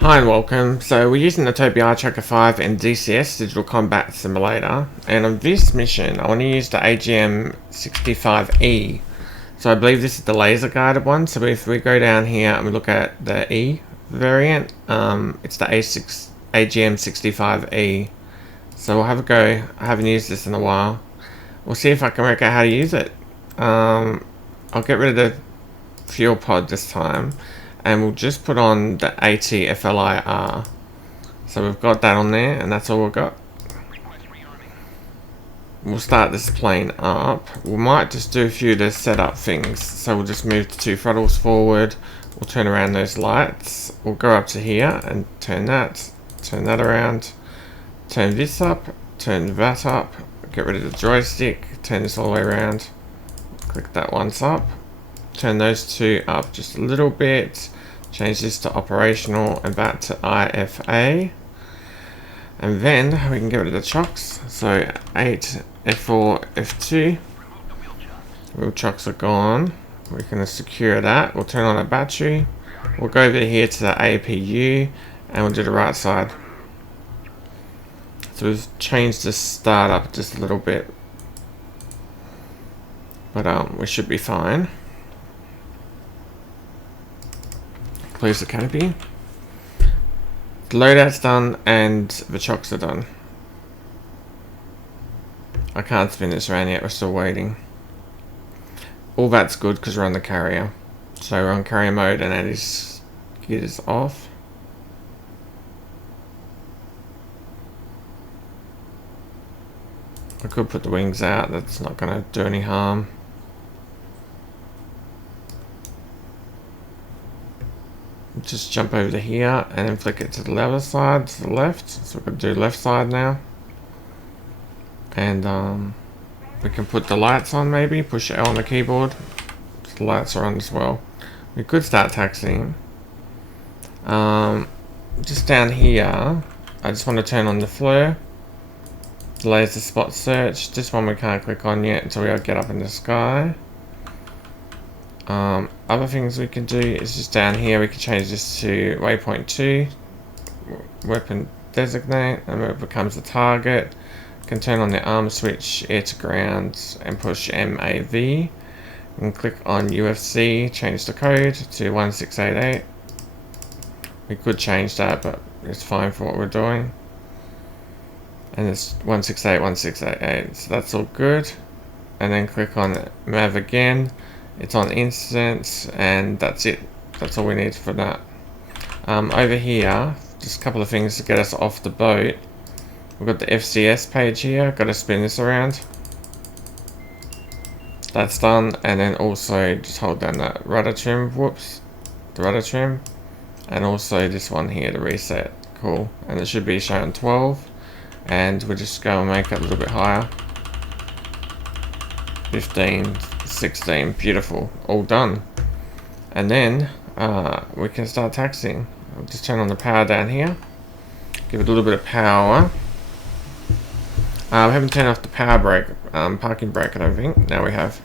Hi and welcome. So we're using the Tobii Eye Tracker 5 in DCS Digital Combat Simulator, and on this mission I want to use the AGM-65E. So I believe this is the laser guided one. So if we go down here and we look at the E variant, it's the AGM-65E. So we'll have a go. I haven't used this in a while. We'll see if I can work out how to use it. I'll get rid of the fuel pod this time, and we'll just put on the ATFLIR. So we've got that on there, and that's all we've got. We'll start this plane up. We might just do a few of the setup things. So we'll just move the two throttles forward. We'll turn around those lights. We'll go up to here and turn that around. Turn this up, turn that up. Get rid of the joystick, turn this all the way around. Click that once up. Turn those two up just a little bit, change this to operational and back to IFA, and then we can get rid of the chocks. So 8, F4, F2, wheel chocks are gone. We're going to secure that. We'll turn on a battery. We'll go over here to the APU and we'll do the right side. So we've changed the start up just a little bit, but we should be fine. Close the canopy. The loadout's done and the chocks are done. I can't spin this around yet, we're still waiting. All that's good because we're on the carrier. So we're on carrier mode and that is gears off. I could put the wings out, that's not going to do any harm. Just jump over to here and then flick it to the other side, to the left. So we're going to do left side now. And we can put the lights on maybe, push L on the keyboard. So the lights are on as well. We could start taxiing. Just down here, I just want to turn on the flare. The laser spot search. This one we can't click on yet until we get up in the sky. Other things we can do is just down here we can change this to waypoint 2, weapon designate, and it becomes the target. Can turn on the arm switch, air to ground, and push MAV. And click on UFC, change the code to 1688. We could change that, but it's fine for what we're doing. And it's 168, 1688, so that's all good. And then click on MAV again. It's on instance, and that's it. That's all we need for that. Over here, just a couple of things to get us off the boat. We've got the FCS page here. Got to spin this around. That's done, and then also just hold down that rudder trim. Whoops, the rudder trim, and also this one here to reset. Cool, and it should be showing 12, and we'll just go and make it a little bit higher. 15. 16, beautiful, all done. And then we can start taxiing. I'll just turn on the power down here, give it a little bit of power. We haven't turned off the power brake, parking brake, I don't think. Now we have.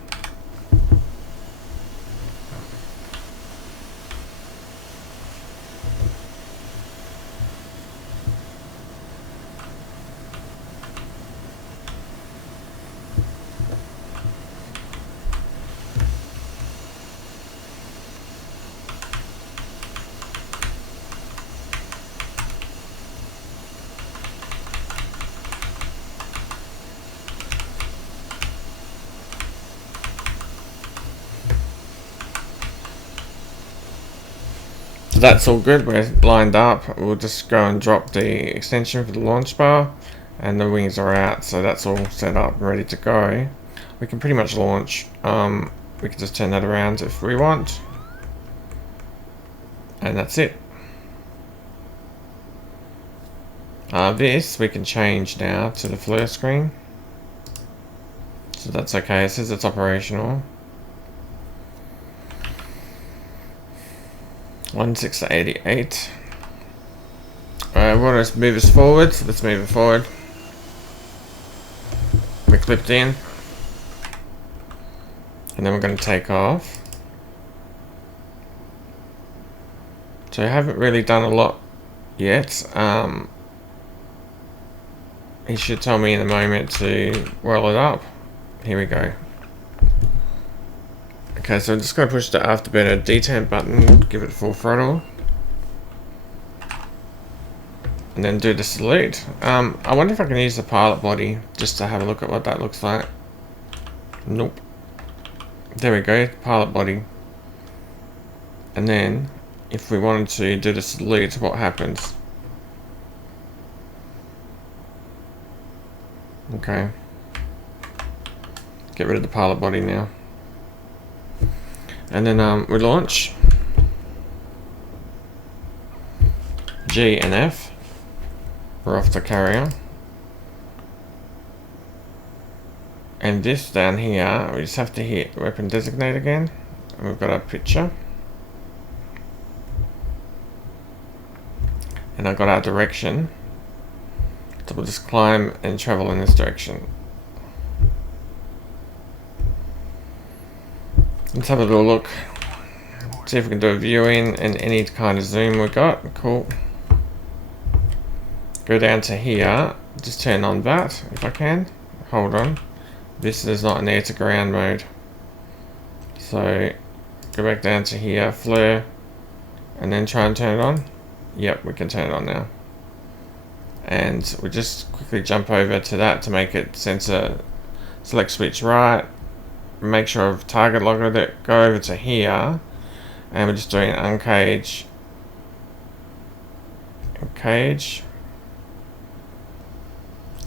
So that's all good, we're lined up. We'll just go and drop the extension for the launch bar, and the wings are out, so that's all set up and ready to go. We can pretty much launch. We can just turn that around if we want, and that's it. This we can change now to the flare screen, so that's okay. It says it's operational. 1688. Alright, we want to move us forward, so let's move it forward. We're clipped in. And then we're going to take off. So I haven't really done a lot yet. He should tell me in a moment to roll it up. Here we go. Okay, so I'm just going to push the afterburner detent button, give it full throttle, and then do the salute. I wonder if I can use the pilot body just to have a look at what that looks like. Nope. There we go, pilot body. And then, if we wanted to do the salute, what happens? Okay. Get rid of the pilot body now. And then we launch. G and F. We're off the carrier. And this down here, we just have to hit weapon designate again. And we've got our picture. And I've got our direction. So we'll just climb and travel in this direction. Let's have a little look. See if we can do a viewing and any kind of zoom we got. Cool. Go down to here. Just turn on that if I can. Hold on. This is not an air to ground mode. So go back down to here, flare, and then try and turn it on. Yep, we can turn it on now. And we just quickly jump over to that to make it sensor select switch right. Make sure I've target logged it. Go over to here, and we're just doing Uncage. Uncage.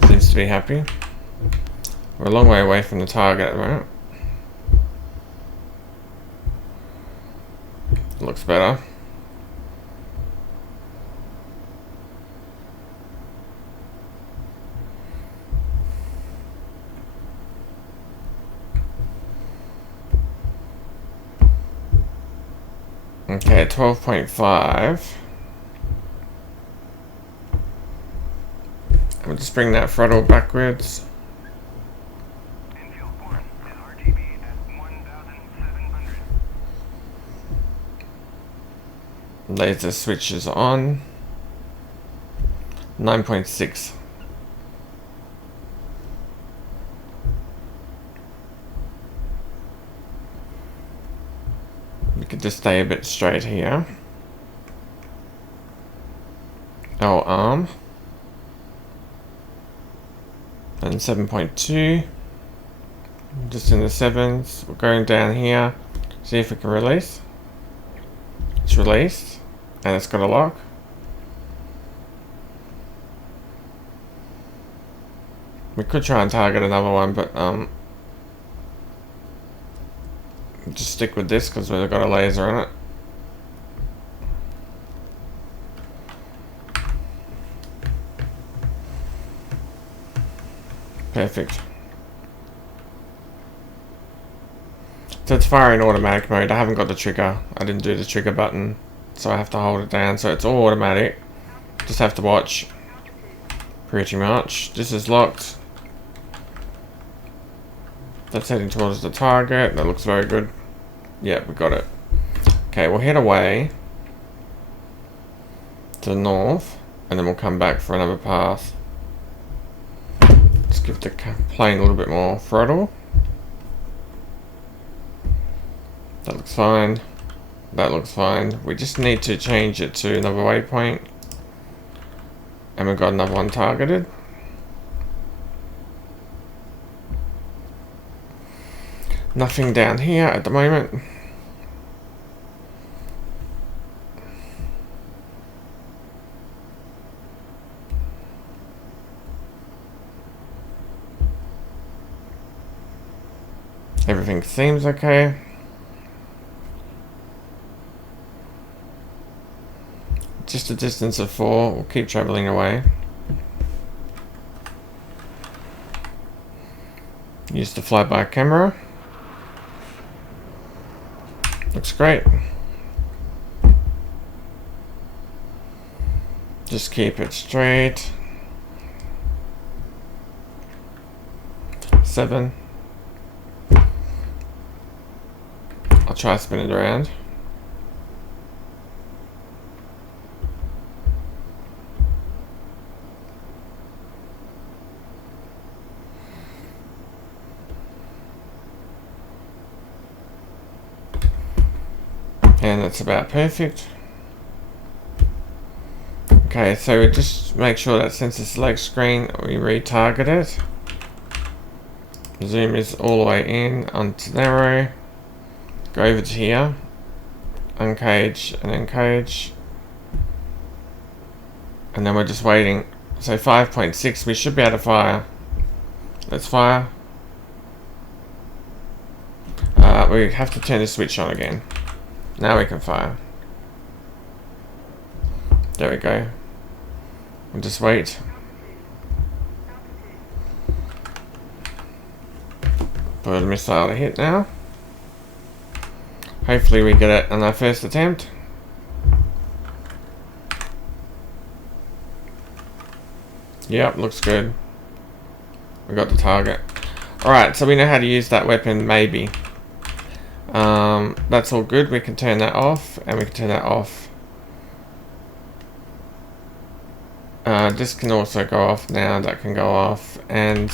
Seems to be happy. We're a long way away from the target at the moment. Looks better. Okay, 12.5. We'll just bring that throttle backwards. Laser switches on. 9.6. We could just stay a bit straight here. Our arm. And 7.2. Just in the sevens. We're going down here. See if we can release. It's released. And it's got a lock. We could try and target another one, but just stick with this because we've got a laser on it. Perfect. So it's firing automatic mode. I haven't got the trigger. I didn't do the trigger button, so I have to hold it down. So it's all automatic. Just have to watch. Pretty much. This is locked. That's heading towards the target. That looks very good. Yeah, we got it. Okay, we'll head away to the north, and then we'll come back for another path. Let's give the plane a little bit more throttle. That looks fine. That looks fine. We just need to change it to another waypoint. And we've got another one targeted. Nothing down here at the moment. Everything seems okay. Just a distance of 4. We'll keep traveling away. Use the flyby camera. Looks great. Just keep it straight. 7. I'll try spin it around. And it's about perfect. Okay, so we just make sure that sensor select screen, we retarget it. Zoom is all the way in onto narrow. Go over to here. Uncage and Uncage. And then we're just waiting. So 5.6, we should be able to fire. Let's fire. We have to turn the switch on again. Now we can fire. There we go. We'll just wait. For the missile to hit now. Hopefully we get it on our first attempt. Yep, looks good. We got the target. Alright, so we know how to use that weapon, maybe. That's all good. We can turn that off, and we can turn that off. This can also go off now. That can go off. And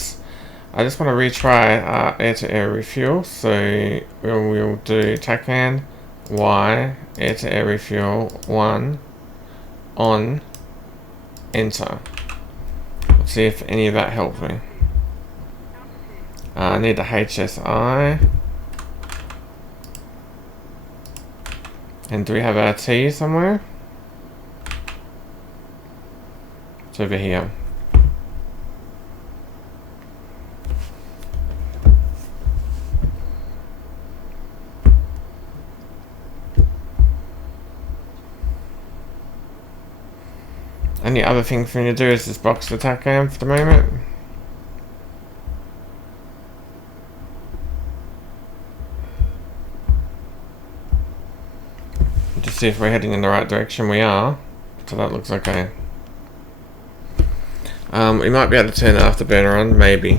I just want to retry air-to-air refuel. So we'll do TACAN Y, air-to-air refuel 1, on, enter. Let's see if any of that helps me. I need the HSI. And do we have our T somewhere? It's over here. And the other thing for me to do is just box the TACAN for the moment. Just see if we're heading in the right direction. We are. So that looks okay. We might be able to turn the afterburner on, maybe.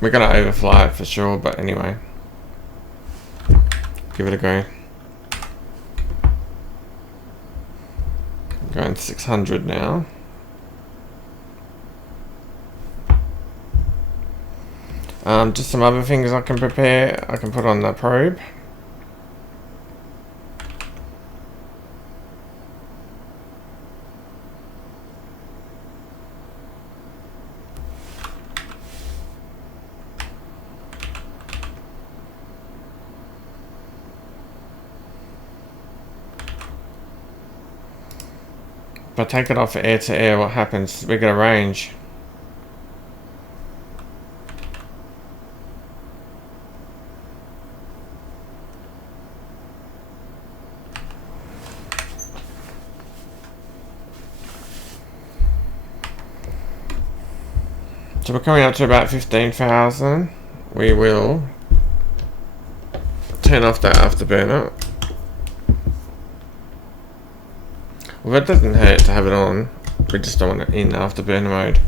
We're going to overfly it for sure, but anyway. Give it a go. Going 600 now. Just some other things I can prepare. I can put on the probe. If I take it off air to air, what happens? We get a range. So we're coming up to about 15,000. We will turn off that afterburner. Well, that doesn't hurt to have it on. We just don't want it in afterburner mode.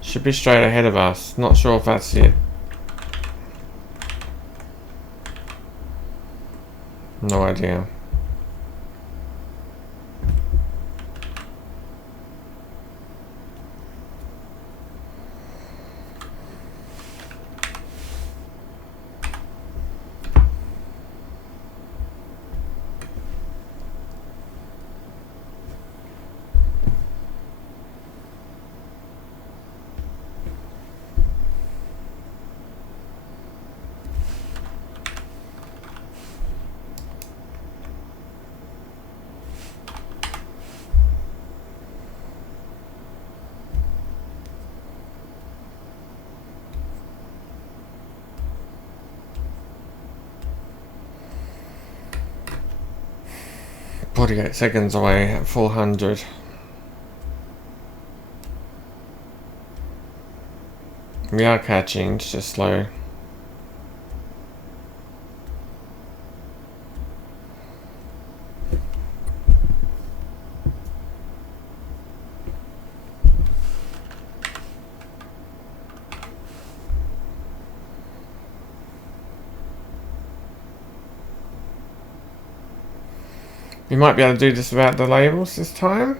Should be straight ahead of us. Not sure if that's it. No idea. Forty-eight seconds away at 400. We are catching, it's just slow. We might be able to do this without the labels this time.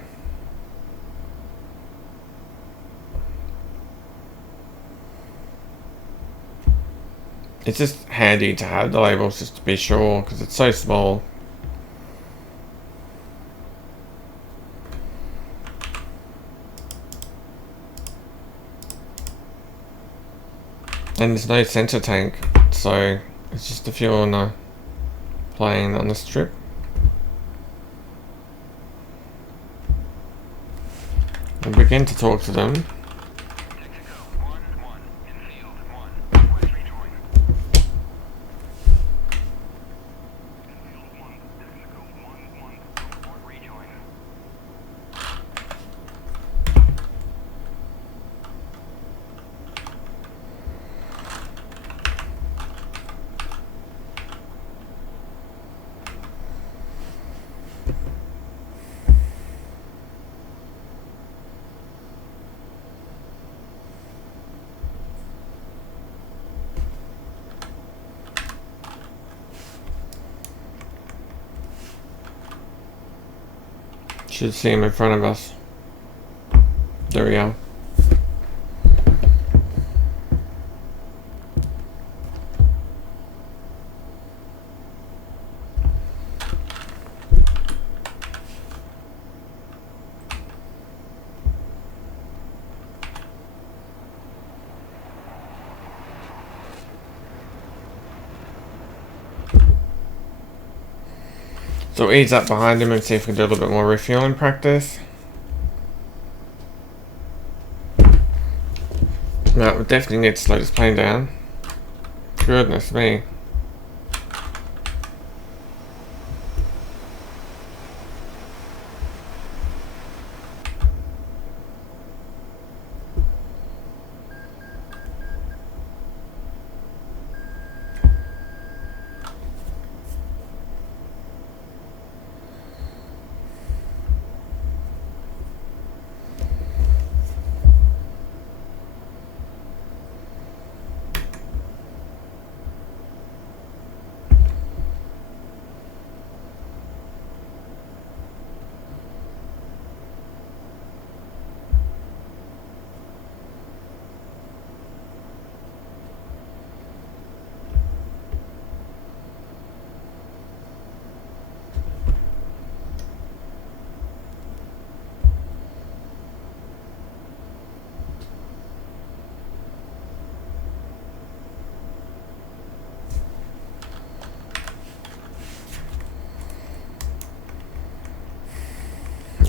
It's just handy to have the labels just to be sure, because it's so small. And there's no center tank, so it's just if you're on a plane on the strip. We'll begin to talk to them. Should see him in front of us. There we are. So we'll ease up behind him and see if we can do a little bit more refueling practice. No, we definitely need to slow this plane down. Goodness me.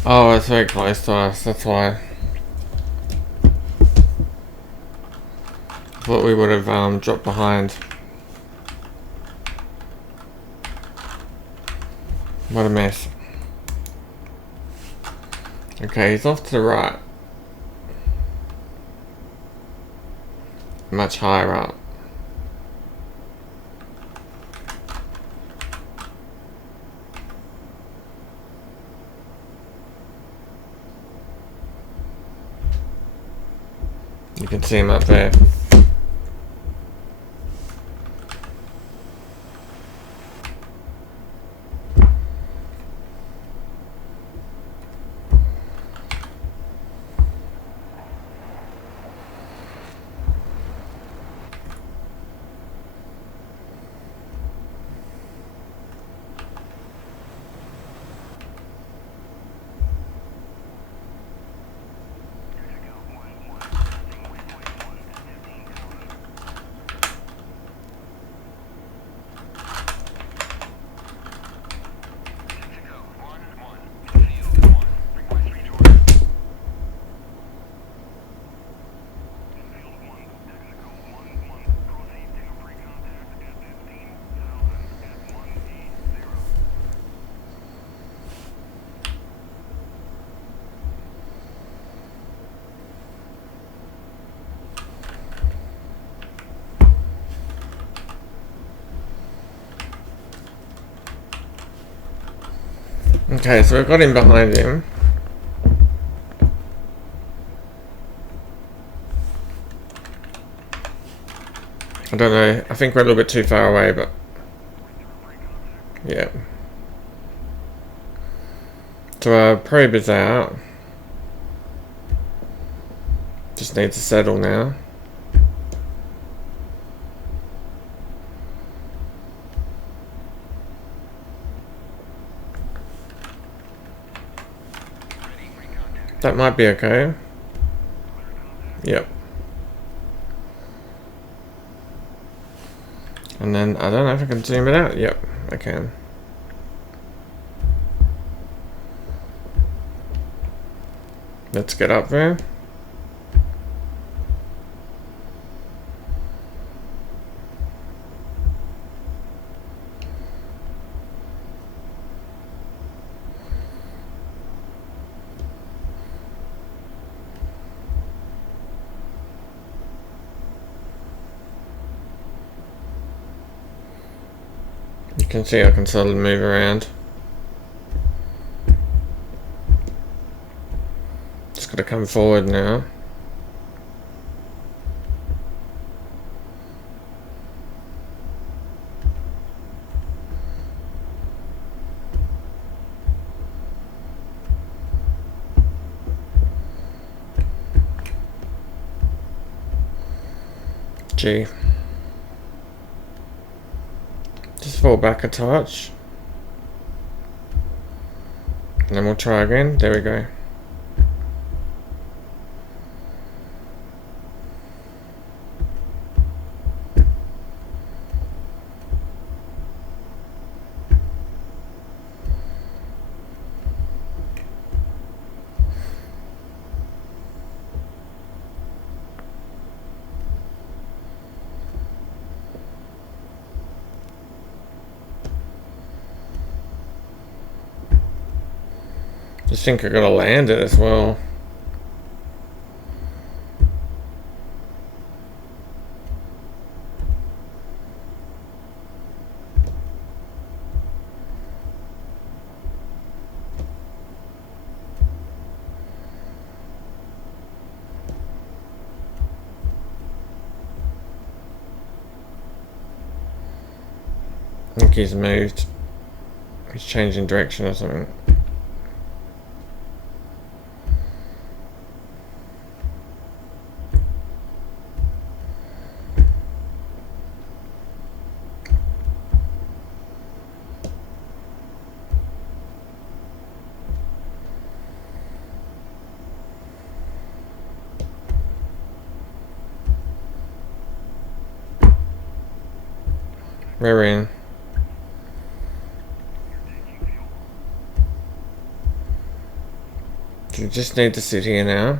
Oh, it's very close to us, that's why. Thought we would have dropped behind. What a mess. Okay, he's off to the right. Much higher up. You can see him up there. Okay, so we've got him behind him. I don't know, I think we're a little bit too far away, but yeah. So our probe is out. Just need to settle now. That might be okay. Yep. And then, I don't know if I can zoom it out. Yep, I can. Let's get up there. You can see I can sort of move around. Just gotta come forward now. G. Just fall back a touch. And then we'll try again. There we go. I think I gotta land it as well. I think he's moved. He's changing direction or something. We're in. You just need to sit here now.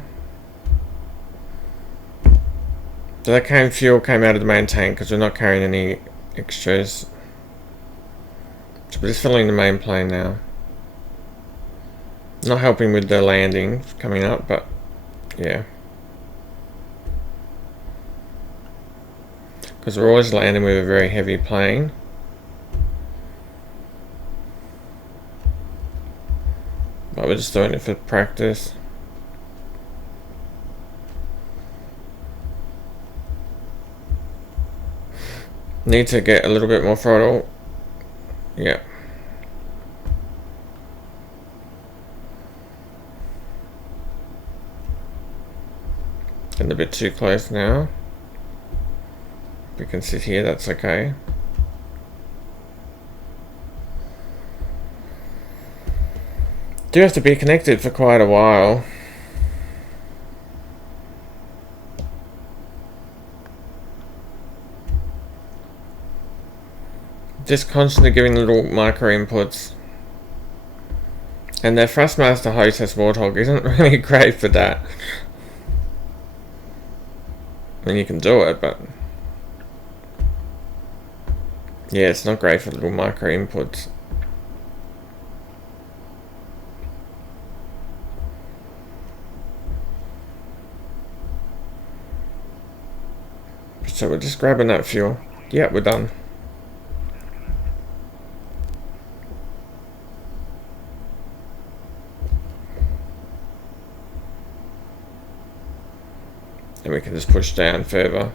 So that fuel came out of the main tank because we're not carrying any extras. So we're just filling the main plane now. Not helping with the landing coming up, but yeah. Because we're always landing with a very heavy plane. But we're just doing it for practice. Need to get a little bit more throttle. Yeah. Getting a bit too close now. We can sit here, that's okay. Do have to be connected for quite a while. Just constantly giving little micro inputs. And their Thrustmaster Hostess Warthog isn't really great for that. I mean, you can do it, but yeah, it's not great for little micro inputs. So we're just grabbing that fuel. Yeah, we're done. And we can just push down further.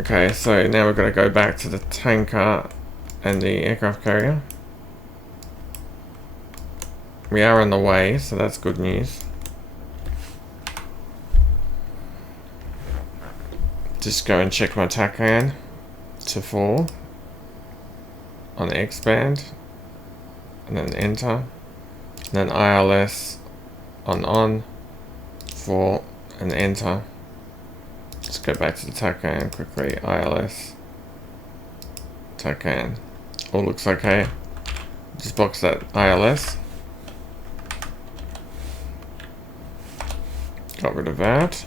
Okay, so now we've got to go back to the tanker and the aircraft carrier. We are on the way, so that's good news. Just go and check my TACAN to 4 on the X band, and then enter, and then ILS on, 4, and enter. Let's go back to the Tacan quickly. ILS. Tacan. All looks okay. Just box that ILS. Got rid of that.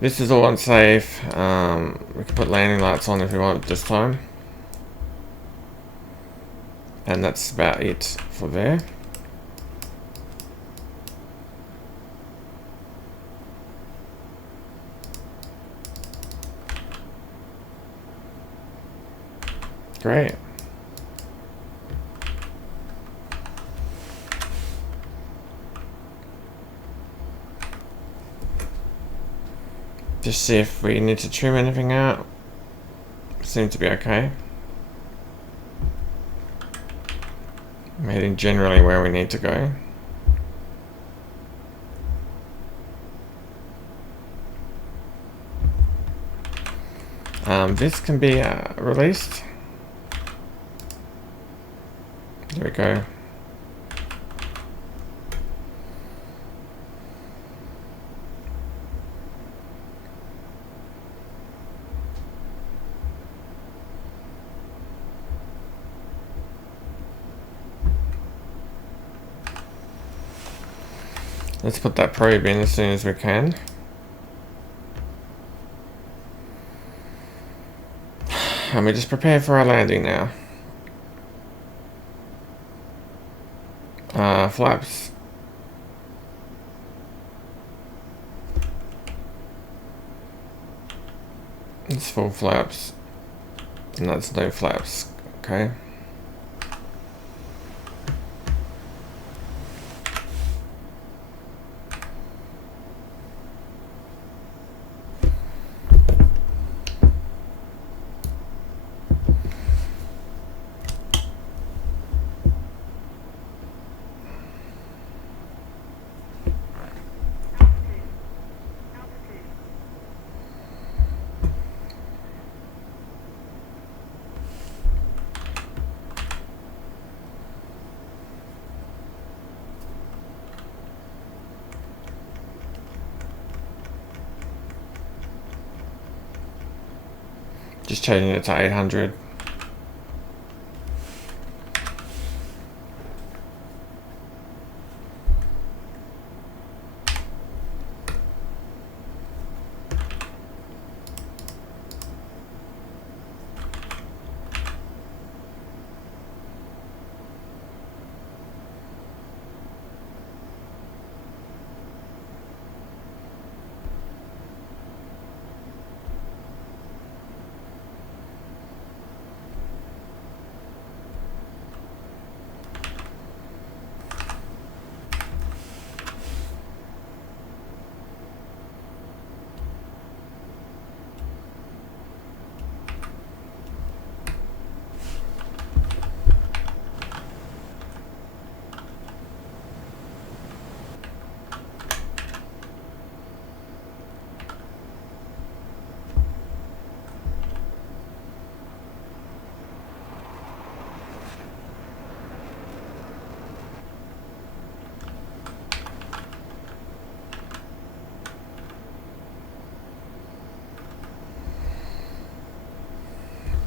This is all unsafe. We can put landing lights on if we want this time. And that's about it for there. Great. Just see if we need to trim anything out. Seems to be okay. I'm heading generally where we need to go. This can be released. There we go. Let's put that probe in as soon as we can. And we just prepare for our landing now. Flaps. It's full flaps. And that's no flaps. Okay. Just changing it to 800.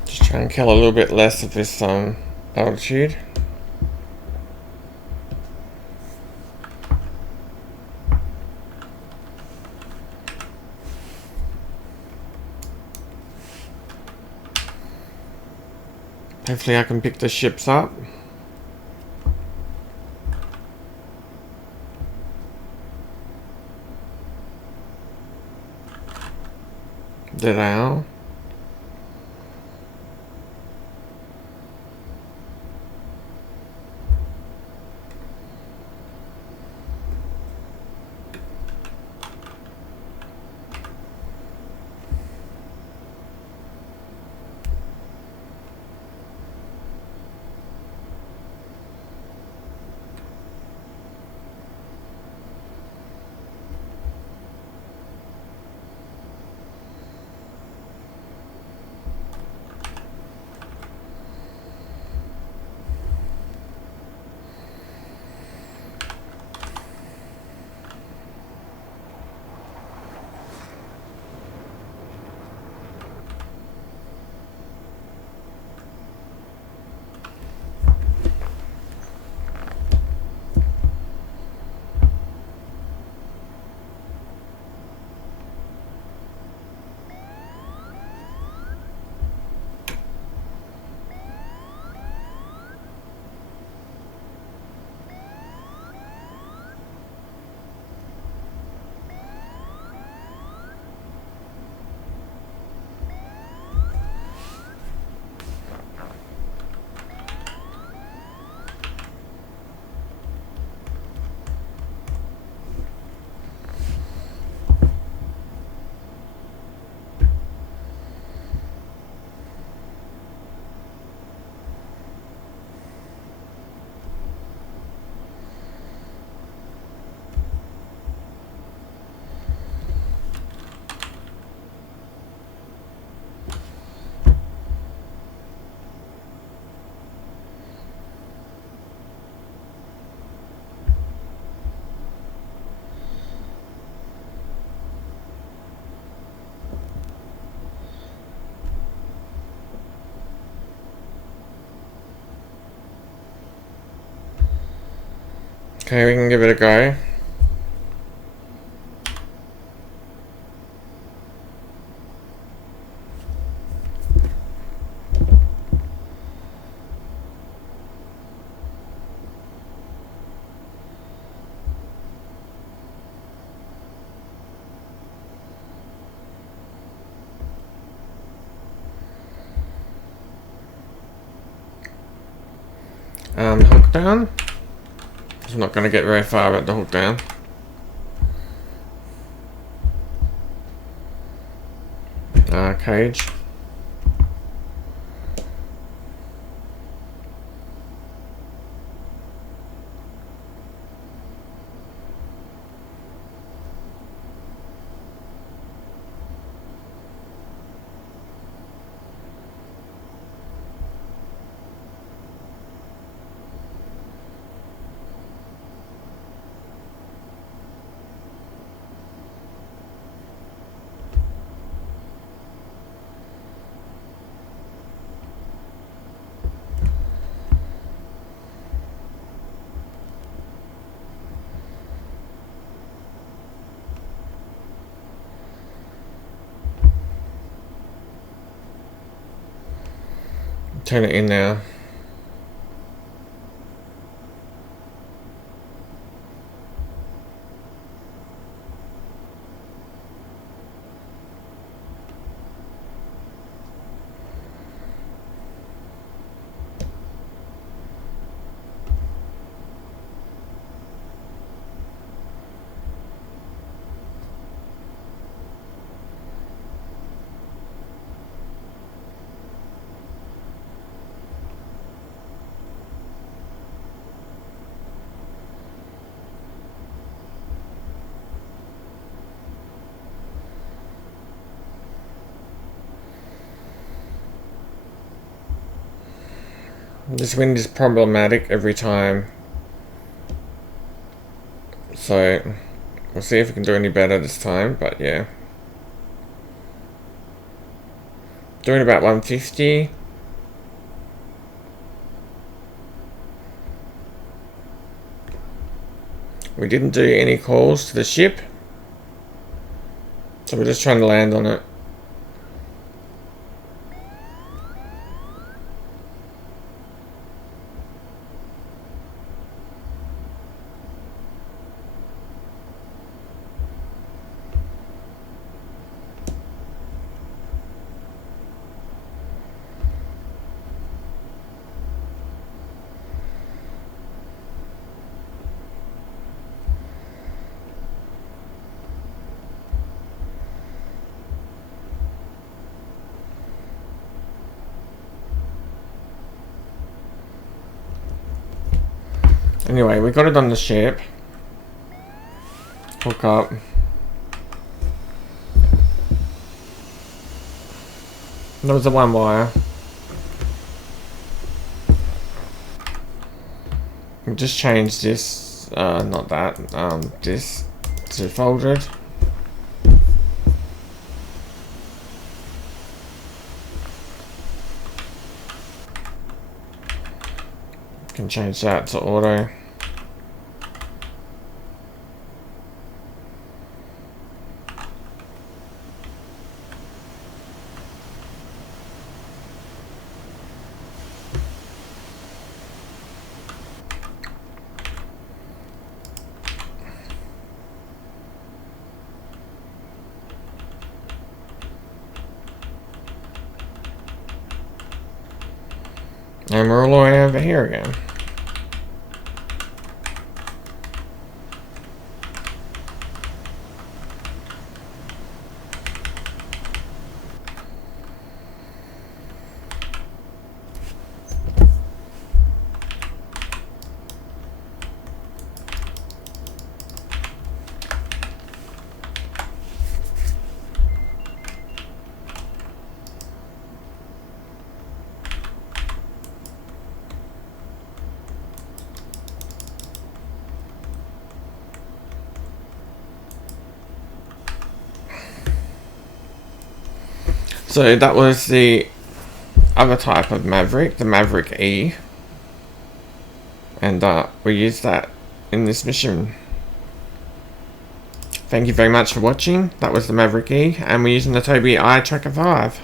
Try and kill a little bit less of this altitude. Hopefully I can pick the ships up. There they are. Okay, we can give it a go. Hook down. I'm not going to get very far at the hook down. Cage. Turn it in now. This wind is problematic every time, so we'll see if we can do any better this time, but yeah. Doing about 150. We didn't do any calls to the ship, so we're just trying to land on it. Anyway, we got it on the ship. Hook up. That was the one wire. We just changed this, not that, this to folded. Can change that to auto. And we're all the way over here again. So that was the other type of Maverick, the Maverick E, and we used that in this mission. Thank you very much for watching. That was the Maverick E, and we're using the Tobii Eye Tracker 5.